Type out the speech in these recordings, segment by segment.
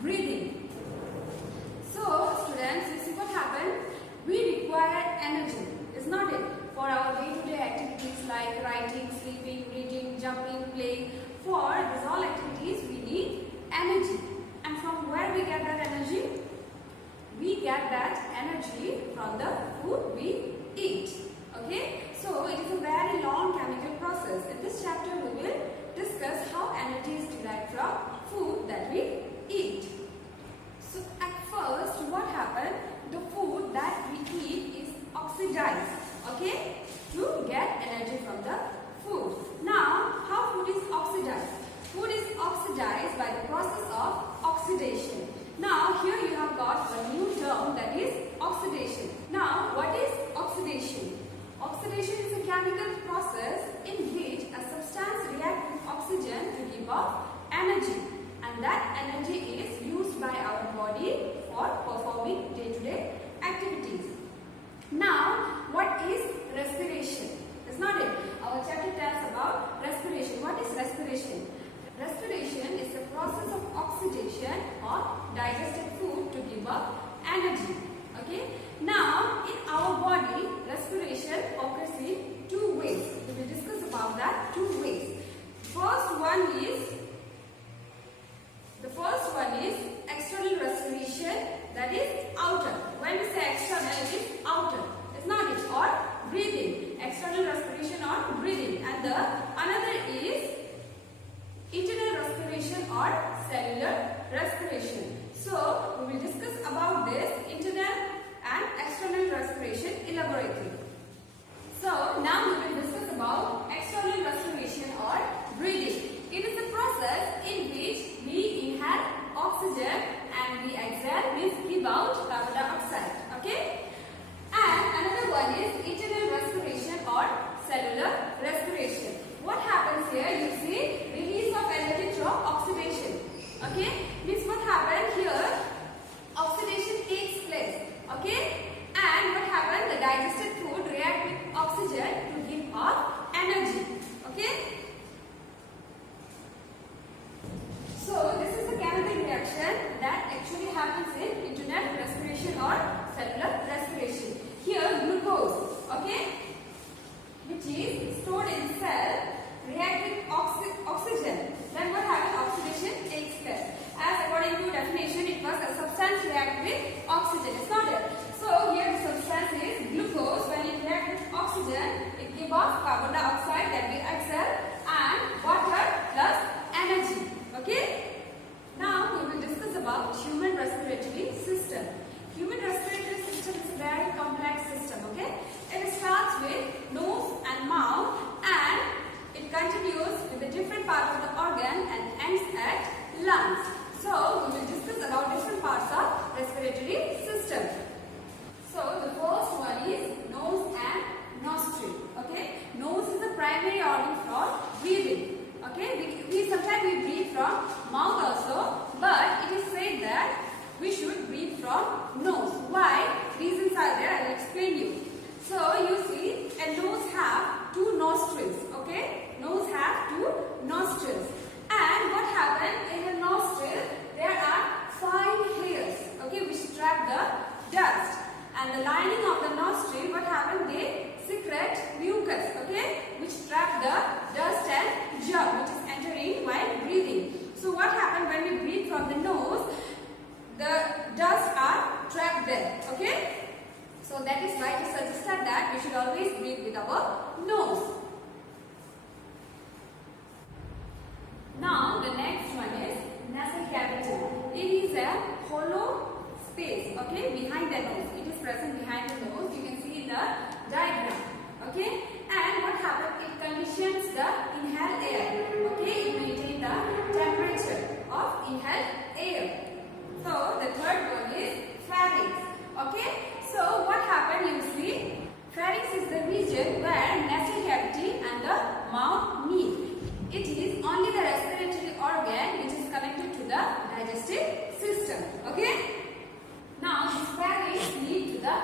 breathing. So students, you see what happened? We require energy, is not it? For our day-to-day activities like writing, sleeping, reading, jumping, playing. For these all activities we need energy. And from where we get that energy? We get that energy from the food we eat. Okay? So it is a very long chemical process. In this chapter we will discuss how energy is derived from food that we eat. So at first what happened? The food that we eat is oxidized, okay, to get energy from the food. Now how food is oxidized? Food is oxidized by the process of oxidation. Now here you have got a new term, that is oxidation. Now what is oxidation? Oxidation is a chemical process in which a substance reacts with oxygen to give off energy, and that energy is used by our body for performing day-to-day activities. Now what is respiration? Is not it? Our chapter tells about respiration. What is respiration? Respiration is the process of oxidation of digested food to give up energy. Okay. Now in our body, respiration occurs in two ways. We will discuss about that two ways. The first one is external respiration, that is outer. When we say external, it is outer. It's not it, or breathing. External respiration or breathing. And the another is internal respiration or cellular respiration. So we will discuss about this internal and external respiration elaborately. So now we will discuss about external respiration or breathing. It is a process in which we inhale oxygen and we exhale, means give out carbon dioxide. Okay? And another one is internal respiration or cellular respiration. What happens here? You see release of energy through oxidation. Okay? Means what happened here? Oxidation takes place. Okay? And what happened? The digested food reacts with oxygen to give off energy. Okay? So this is the chemical reaction that actually happens in internal respiration or cellular respiration. Here glucose, okay, which is stored in cell, react with oxygen. Then what happens? Oxidation takes place. As according to definition, it was a substance react with oxygen. It's not it. So here the substance is glucose. When it reacts with oxygen, it gives off carbon dioxide that we exhale and water plus energy. Okay? Now we will discuss about human respiratory system. Human respiratory system is a very complex system. Okay? It starts with nose and mouth, and it continues with the different parts of the organ and ends at lungs. So we will discuss about different parts of respiratory system. So the first one is nose and nostril. Okay? Nose is the primary organ for breathing. Okay, we sometimes we breathe from mouth also, but it is said that we should breathe from nose. Why? Reasons are there. I will explain you. So you see, a nose have two nostrils. Okay, nose have two nostrils. And what happens in the nostril? There are 5 hairs. Okay, which trap the dust. And the lining of the nostril, what happens? They secrete mucus. Okay, which trap the dust and germ which is entering while breathing. So what happens when we breathe from the nose? The dust are trapped there. Okay, so that is why it is suggested that we should always breathe with our nose. Now the next one is nasal cavity. It is a hollow space, okay, behind the nose. It is present behind the nose. You can see in the diagram. Okay, and what happens? It conditions the inhaled air. Okay, it maintains the temperature of inhaled air. So the third one is pharynx. Okay, so what happens? You see, pharynx is the region where nasal cavity and the mouth meet. It is only the respiratory organ which is connected to the digestive system. Okay, now this pharynx leads to the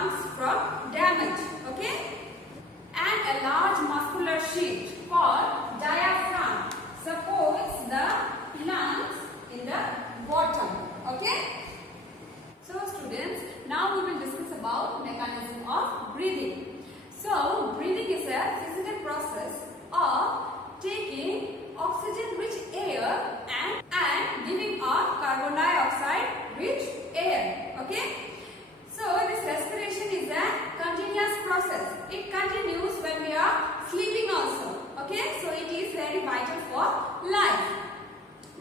lungs from damage. Okay? And a large muscular sheet called diaphragm supports the lungs in the bottom. Okay? So students, now we will discuss about mechanism of breathing. So breathing is a physical process of taking oxygen-rich air and giving off carbon dioxide-rich air. Okay? So this respiration is a continuous process. It continues when we are sleeping also. Okay? So it is very vital for life.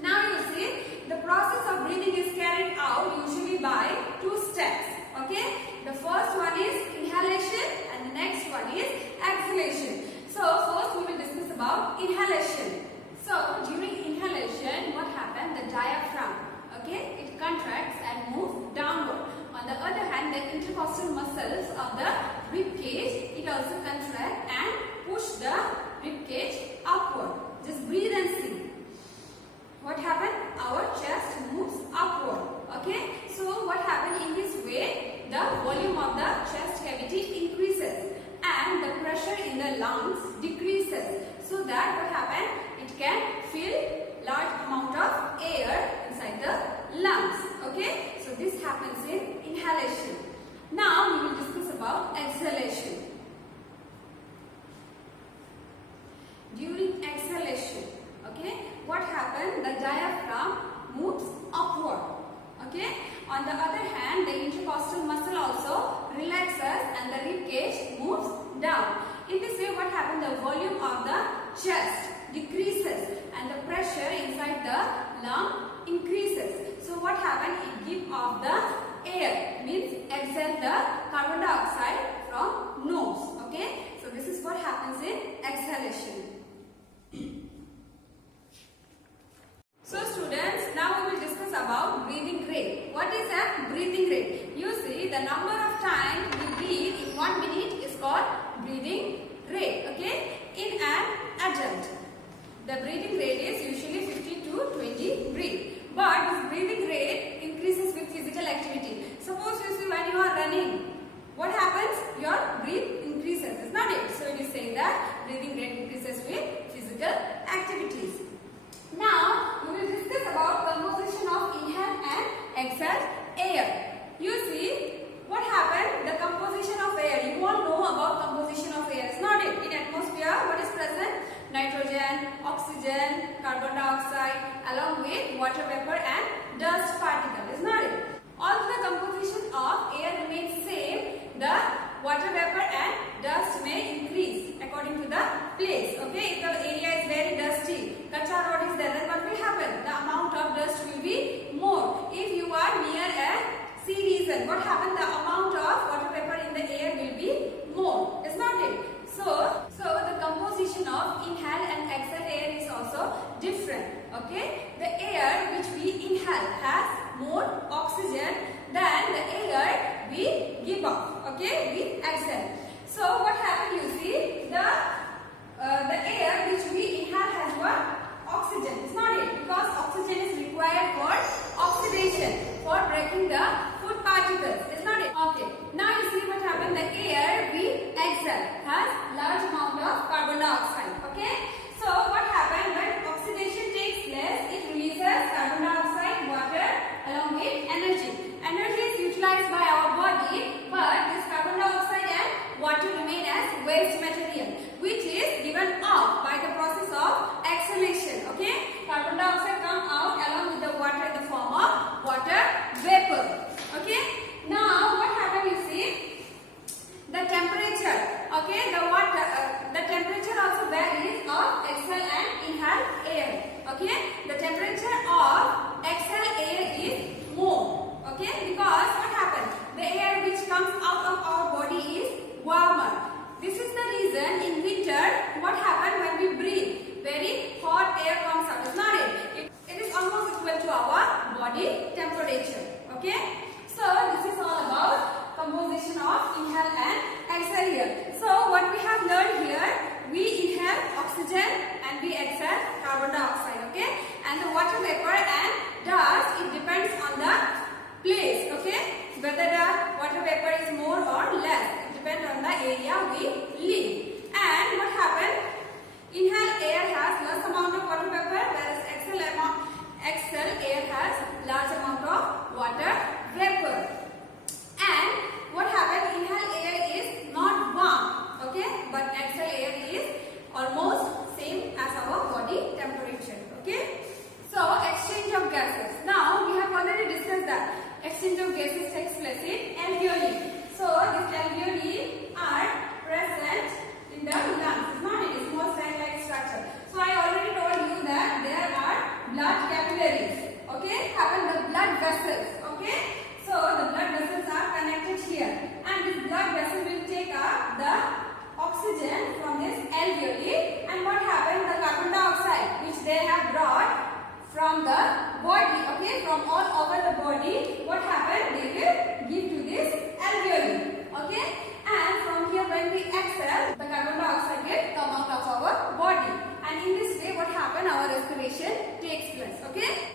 Now you see, the process of breathing is carried out usually by two steps. Okay? The first one is inhalation and the next one is exhalation. So first we will discuss about inhalation. So during inhalation, what happens? The diaphragm, okay, it contracts and moves downward. On the other hand, the intercostal muscles of the rib cage, it also contract and push the rib cage upward. Just breathe and see. What happened? Our chest moves upward. Okay. So what happened in this way? The volume of the chest cavity increases and the pressure in the lungs decreases. So that what happened? It can fill large amount of air inside the lungs. Okay. So this happens in inhalation. Now we will discuss about exhalation. During exhalation, okay, what happened? The diaphragm moves upward. Okay. On the other hand, the intercostal muscle also relaxes and the rib cage moves down. In this way, what happened? The volume of the chest decreases and the pressure inside the lung increases. So what happened? It gives off the air, means exhale the carbon dioxide from nose. Okay. So this is what happens in exhalation. So students, now we will discuss about breathing rate. What is a breathing rate? You see, the number of times we breathe in 1 minute is called breathing rate. Okay? In an adult, the breathing rate is usually 50 to 20 breath. But this breathing rate increases with physical activity. Suppose you see when you are running, what happens? Your breath increases, is not it? So it is saying that breathing rate increases with physical activities. Now we will discuss about composition of inhaled and exhaled air. You see, what happened? The composition of air. You all know about composition of air, is not it? In atmosphere, what is present? Nitrogen, oxygen, carbon dioxide, along with water vapor and dust particle, is not it? Although the composition of air remains same, the water vapor and dust may increase according to the place. Okay, if the area is very dusty, Kacha road is there, then what will happen? The amount of dust will be more. If you are near a sea region, what happens? The amount of water vapor in the air will be more. Is not it? So the composition of inhale and exhale air is also different. Okay, the air which we inhale has more oxygen than the air we give off. Okay, we exhale. So what happens? You see, the air which we inhale has what? Oxygen. It's not it, because oxygen is required for oxidation, for breaking the food particles. It's not it. Okay. Now you see what happened. The air we exhale has large amount of carbon dioxide. Okay. So what happened? When oxidation takes place, it releases carbon dioxide, water, along with energy. Energy is utilized by our body, but this carbon dioxide and water remain as waste material, which is given out by the process of exhalation. Okay, carbon dioxide come out along with the water in the form of water vapor. Okay, now what happened? You see, the temperature. Okay, the temperature also varies of exhale and inhale air. Okay, the temperature of exhale air is more. Okay, because what happens? The air which comes out of our body is warmer. This is the reason in winter what happens when we breathe? Very hot air comes out. It's not it. It is almost equal to our body temperature. Okay. So this is all about composition of inhale and exhale here. So what we have learned here, we inhale oxygen and we exhale carbon dioxide. Okay. And the water vapor and dust, it depends on the place. Okay. Whether the water vapor is more or alveolis takes place in alveoli. So these alveoli are present in the lungs. It's not it is more cell-like structure. So I already told you that there are blood capillaries. Okay, happen the blood vessels. Okay, so the blood vessels are connected here, and this blood vessel will take up the oxygen from this alveoli, and what happened? The carbon dioxide which they have brought from the body, okay, from all over the body, what happened? They will give to this alveoli, okay, and from here when we exhale, the carbon dioxide will come out of our body, and in this way what happened? Our respiration takes place, okay.